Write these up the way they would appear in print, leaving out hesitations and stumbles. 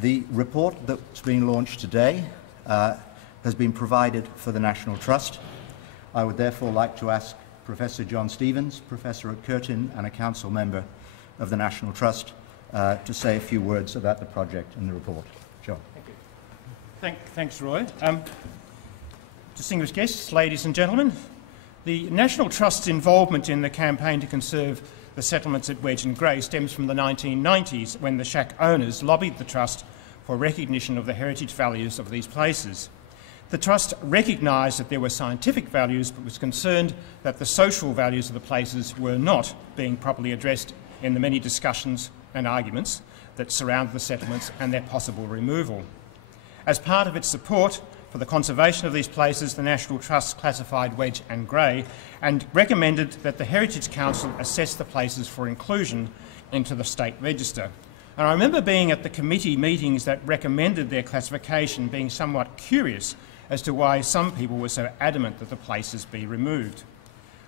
The report that's being launched today has been provided for the National Trust. I would therefore like to ask Professor John Stevens, Professor at Curtin and a Council member of the National Trust, to say a few words about the project and the report. John. Thank you. Thanks, Roy. Distinguished guests, ladies and gentlemen, the National Trust's involvement in the campaign to conserve the settlements at Wedge and Grey stems from the 1990s, when the shack owners lobbied the Trust for recognition of the heritage values of these places. The Trust recognised that there were scientific values, but was concerned that the social values of the places were not being properly addressed in the many discussions and arguments that surround the settlements and their possible removal. As part of its support for the conservation of these places, the National Trust classified Wedge and Grey and recommended that the Heritage Council assess the places for inclusion into the State Register. And I remember being at the committee meetings that recommended their classification, being somewhat curious as to why some people were so adamant that the places be removed.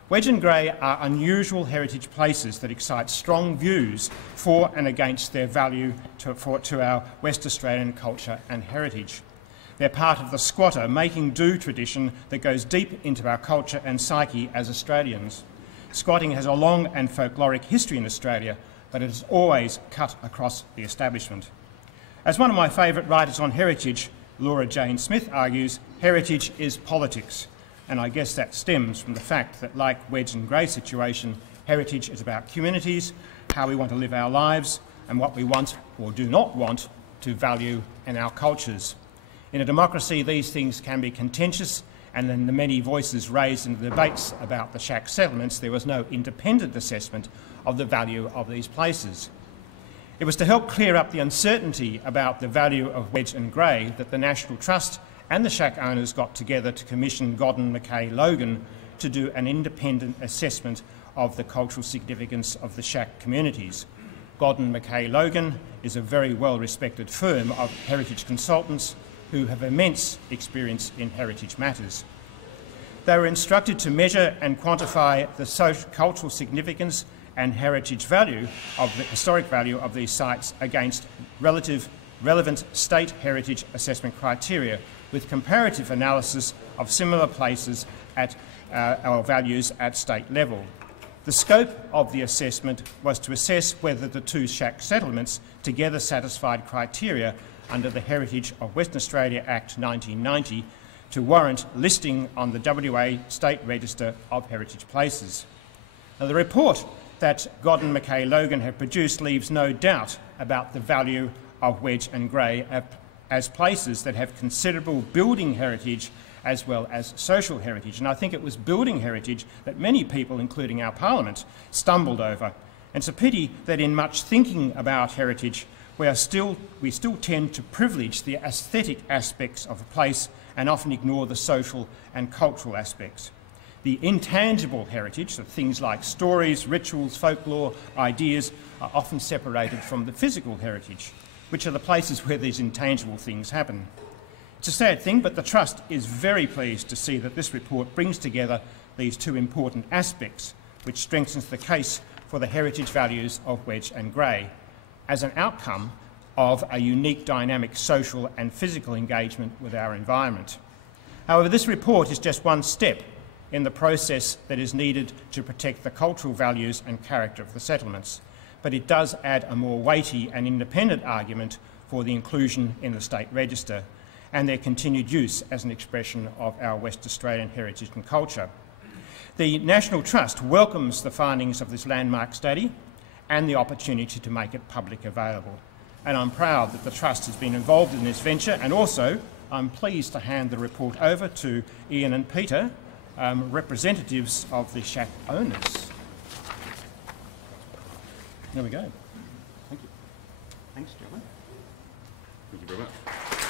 Wedge and Grey are unusual heritage places that excite strong views for and against their value to our West Australian culture and heritage. They're part of the squatter making do tradition that goes deep into our culture and psyche as Australians. Squatting has a long and folkloric history in Australia, but it has always cut across the establishment. As one of my favourite writers on heritage, Laura Jane Smith, argues, heritage is politics. And I guess that stems from the fact that, like Wedge and Grey situation, heritage is about communities, how we want to live our lives, and what we want or do not want to value in our cultures. In a democracy, these things can be contentious, and in the many voices raised in the debates about the shack settlements, there was no independent assessment of the value of these places. It was to help clear up the uncertainty about the value of Wedge and Grey that the National Trust and the shack owners got together to commission Godden McKay Logan to do an independent assessment of the cultural significance of the shack communities. Godden McKay Logan is a very well-respected firm of heritage consultants who have immense experience in heritage matters. They were instructed to measure and quantify the cultural significance and heritage value of the historic value of these sites against relevant state heritage assessment criteria, with comparative analysis of similar places at our values at state level. The scope of the assessment was to assess whether the two shack settlements together satisfied criteria under the Heritage of Western Australia Act 1990 to warrant listing on the WA State Register of Heritage Places. Now, the report that Godden McKay Logan have produced leaves no doubt about the value of Wedge and Grey as places that have considerable building heritage as well as social heritage. And I think it was building heritage that many people, including our Parliament, stumbled over. And it's a pity that in much thinking about heritage, we still tend to privilege the aesthetic aspects of a place and often ignore the social and cultural aspects. The intangible heritage, so things like stories, rituals, folklore, ideas, are often separated from the physical heritage, which are the places where these intangible things happen. It's a sad thing, but the Trust is very pleased to see that this report brings together these two important aspects, which strengthens the case for the heritage values of Wedge and Grey as an outcome of a unique dynamic social and physical engagement with our environment. However, this report is just one step in the process that is needed to protect the cultural values and character of the settlements, but it does add a more weighty and independent argument for the inclusion in the State Register and their continued use as an expression of our West Australian heritage and culture. The National Trust welcomes the findings of this landmark study and the opportunity to make it public available. And I'm proud that the Trust has been involved in this venture, and also I'm pleased to hand the report over to Ian and Peter, representatives of the shack owners. There we go. Thank you. Thanks, gentlemen. Thank you very much.